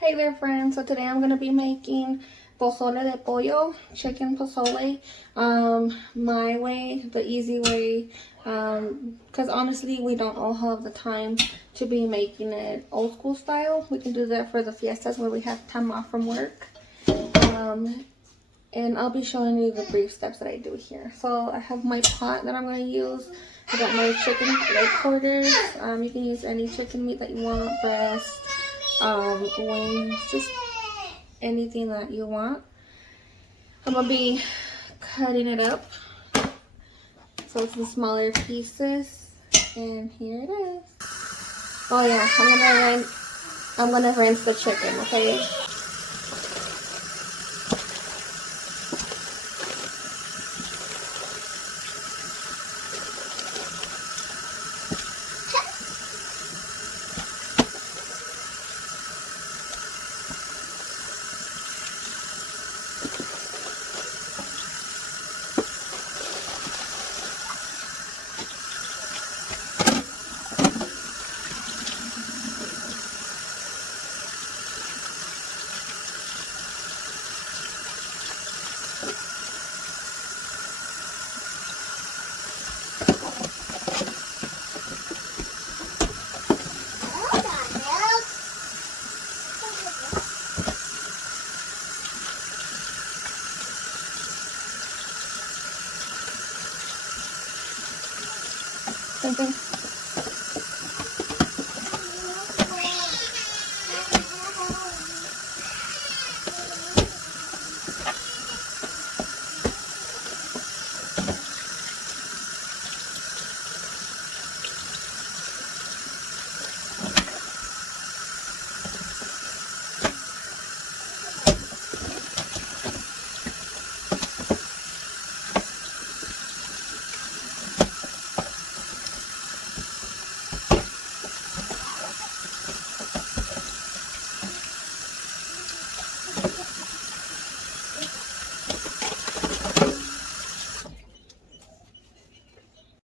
Hey there friends, so today I'm going to be making pozole de pollo, chicken pozole, my way, the easy way, because honestly we don't all have the time to be making it old school style. We can do that for the fiestas where we have time off from work, and I'll be showing you the brief steps that I do here. So I have my pot that I'm going to use. I got my chicken leg quarters. You can use any chicken meat that you want, breast, wings, just anything that you want. I'm gonna be cutting it up so it's in smaller pieces, and here it is. Oh yeah, I'm gonna rinse the chicken, okay? Something.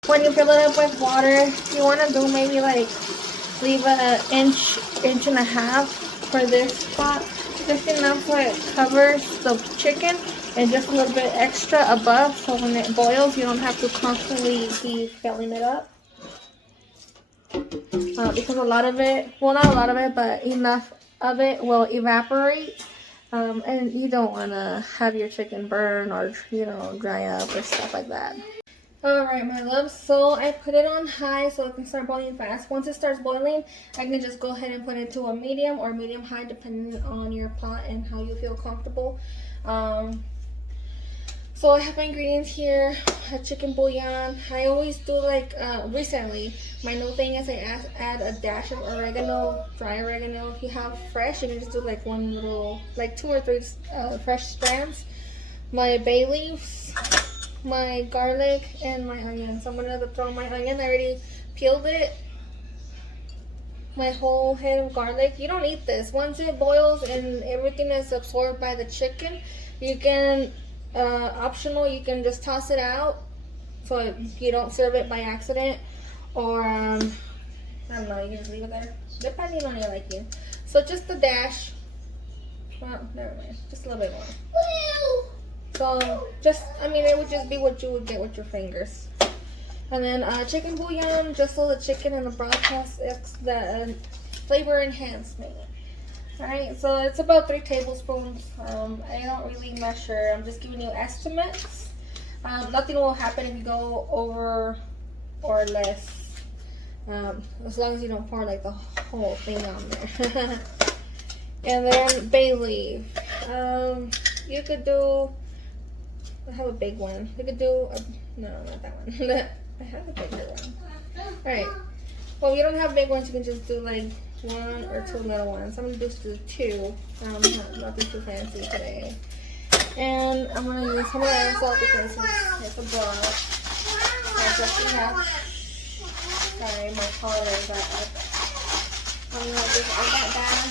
When you fill it up with water, you want to do maybe like leave an inch and a half for this pot, just enough so it covers the chicken, and just a little bit extra above so when it boils you don't have to constantly be filling it up, because a lot of it, well not a lot of it, but enough of it will evaporate, and you don't want to have your chicken burn or dry up or stuff like that. Alright my loves, so I put it on high so it can start boiling fast. Once it starts boiling, I can just go ahead and put it to a medium or medium high depending on your pot and how you feel comfortable. So I have my ingredients here. I have chicken bouillon. I always do like, recently, my new thing is I add a dash of oregano, dry oregano. If you have fresh, you can just do like one little, like 2 or 3 fresh strands. My bay leaves, my garlic, and my onion. So I'm gonna throw my onion. I already peeled it. My whole head of garlic. You don't eat this. Once it boils and everything is absorbed by the chicken, you can, optional, you can just toss it out so you don't serve it by accident, or I don't know, you can just leave it there depending on your liking. So just a dash. Well, never mind. Just a little bit more. So just, I mean, it would just be what you would get with your fingers. And then chicken bouillon, just so the chicken and the broth has the flavor enhancement. Alright, so it's about 3 tablespoons. I don't really measure, I'm just giving you estimates. Nothing will happen if you go over or less, as long as you don't pour like the whole thing on there. And then bay leaf. You could do, I have a big one. You could do, no, not that one. I have a bigger one. Alright. Well, if you don't have big ones, you can just do like 1 or 2 little ones. I'm going to just do 2. Nothing too fancy today. And I'm going to use some of that salt because it's a broth. So just enough. Sorry, my collar is up. I'm going to just add that down.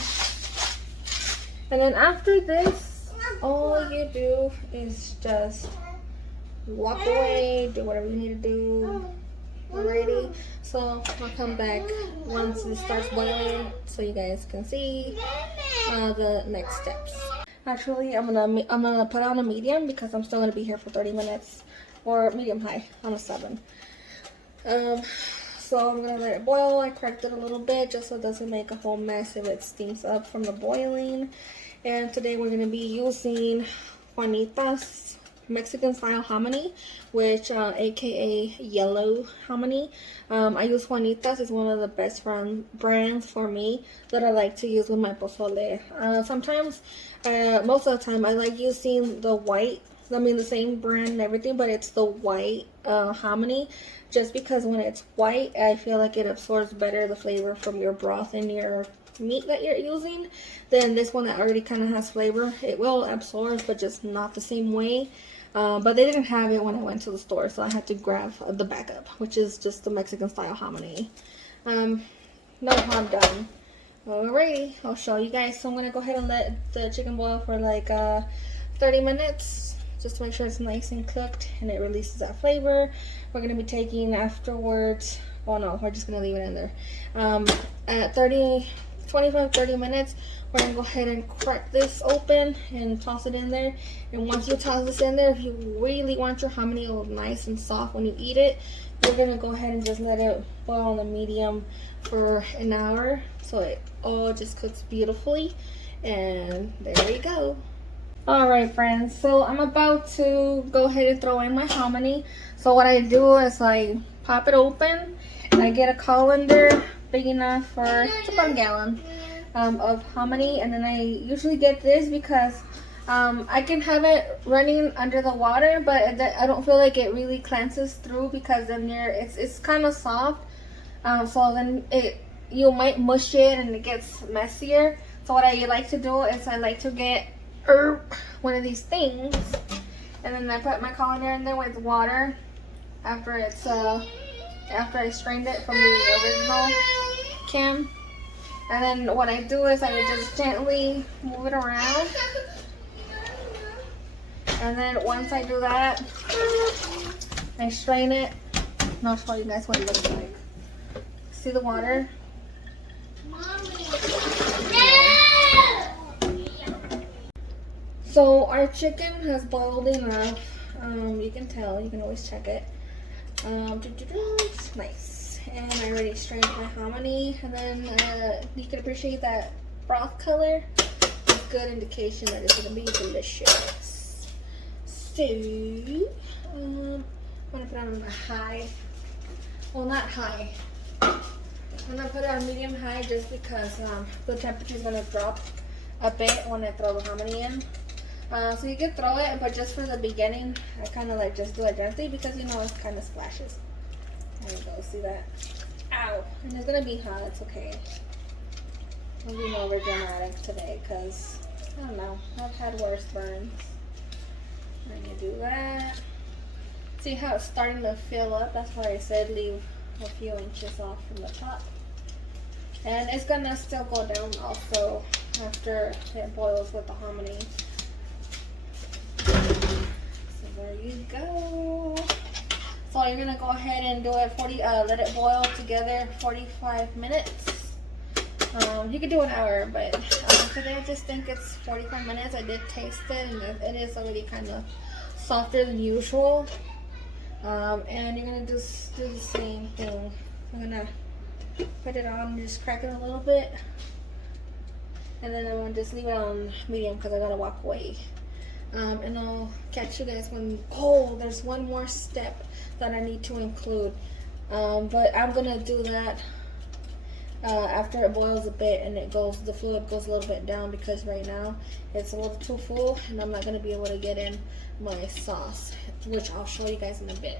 And then after this, all you do is just walk away, do whatever you need to do. Alrighty, so So I'll come back once it starts boiling so you guys can see the next steps. Actually, I'm gonna put on a medium because I'm still gonna be here for 30 minutes, or medium high on a 7. So I'm gonna let it boil. I cracked it a little bit just so it doesn't make a whole mess if it steams up from the boiling. And today we're gonna be using Juanita's Mexican style hominy, which aka yellow hominy. I use Juanita's. It's one of the best brands for me that I like to use with my pozole. Sometimes, most of the time, I like using the white. I mean, the same brand and everything, but it's the white hominy, just because when it's white, I feel like it absorbs better the flavor from your broth and your meat that you're using than this one that already kind of has flavor. It will absorb, but just not the same way. But they didn't have it when I went to the store, so I had to grab the backup, which is just the Mexican style hominy. Now I'm done. Alrighty, I'll show you guys. So I'm gonna go ahead and let the chicken boil for like 30 minutes, just to make sure it's nice and cooked and it releases that flavor. We're gonna be taking afterwards. Oh no, we're just gonna leave it in there. At 25-30 minutes, we're gonna go ahead and crack this open and toss it in there. And once you toss this in there, if you really want your hominy to look nice and soft when you eat it, you're gonna go ahead and just let it boil on the medium for an hour, so it all just cooks beautifully. And there we go. Alright friends, so I'm about to go ahead and throw in my hominy. So what I do is I pop it open and I get a colander big enough for, it's about a gallon of hominy, and then I usually get this because I can have it running under the water, but I don't feel like it really cleanses through, because then it's kind of soft, so then you might mush it and it gets messier. So what I like to do is I like to get one of these things, and then I put my colander in there with water after it's after I strained it from the original can. And then what I do is I just gently move it around, and then once I do that, I strain it, and I'll show you guys what it looks like. See the water? So our chicken has boiled enough. You can tell, you can always check it. It's nice. And I already strained my hominy, and then you can appreciate that broth color. It's a good indication that it's gonna be delicious. So I'm gonna put it on a high. Well, not high. I'm gonna put it on medium high just because the temperature is gonna drop a bit when I throw the hominy in. So you can throw it, but just for the beginning, I kind of like just do it gently because you know it kind of splashes. There you go, see that? Ow! And it's gonna be hot, it's okay. I'm being over dramatic today because, I don't know, I've had worse burns. I'm gonna do that. See how it's starting to fill up? That's why I said leave a few inches off from the top. And it's gonna still go down also after it boils with the hominy. So there you go. So you're gonna go ahead and do it let it boil together 45 minutes. You could do an hour, but today I just think it's 45 minutes. I did taste it, and it is already kind of softer than usual. And you're gonna do the same thing. I'm gonna put it on and just crack it a little bit, and then I'm gonna just leave it on medium because I gotta walk away. And I'll catch you guys when, there's one more step that I need to include, but I'm gonna do that after it boils a bit and the fluid goes a little bit down, because right now it's a little too full and I'm not gonna be able to get in my sauce, which I'll show you guys in a bit.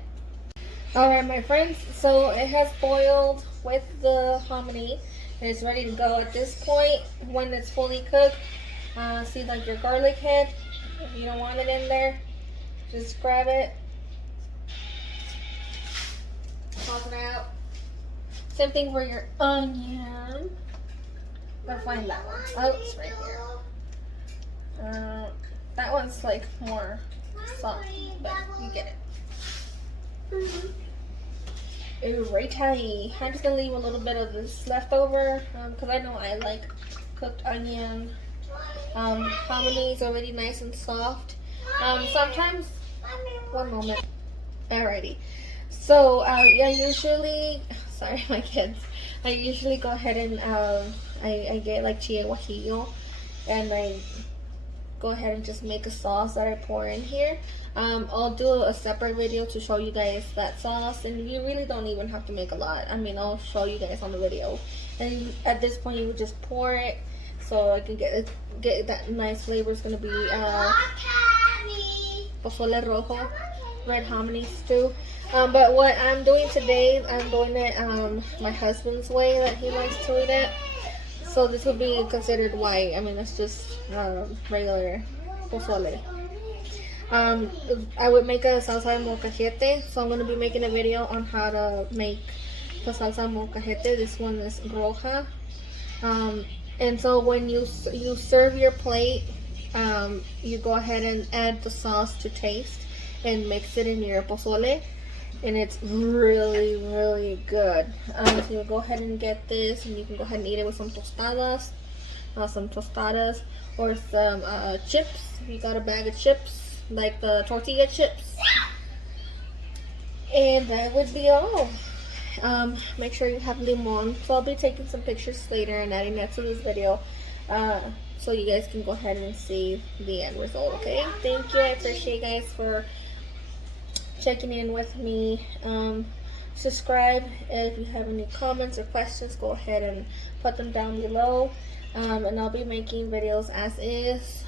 Alright my friends, so it has boiled with the hominy and it's ready to go. At this point, when it's fully cooked, see like your garlic head, if you don't want it in there, just grab it, toss it out. Same thing for your onion. Gotta find that one. Oh, it's right here. That one's like more soft, but you get it. Alrighty, I'm just gonna leave a little bit of this leftover because I know I like cooked onion. Hominy is already nice and soft. Sometimes, one moment. Alrighty. So I usually, sorry my kids, I usually go ahead and I get like chile guajillo, and I go ahead and just make a sauce that I pour in here. I'll do a separate video to show you guys that sauce, and you really don't even have to make a lot. I mean, I'll show you guys on the video, and at this point you would just pour it so I can get that nice flavor. It's gonna be pozole rojo, red hominy stew. But what I'm doing today, I'm doing it my husband's way that he likes to eat it. So this would be considered white. I mean, it's just regular pozole. I would make a salsa de molcajete, so I'm going to be making a video on how to make the salsa de molcajete. This one is roja. And so when you serve your plate, you go ahead and add the sauce to taste and mix it in your pozole, and it's really, really good. So you go ahead and get this, and you can go ahead and eat it with some tostadas, or some chips. If you got a bag of chips, like the tortilla chips. And that would be all. Make sure you have limon. So I'll be taking some pictures later and adding that to this video, so you guys can go ahead and see the end result. Okay, thank you. I appreciate you guys for checking in with me. Subscribe. If you have any comments or questions, go ahead and put them down below, and I'll be making videos as is.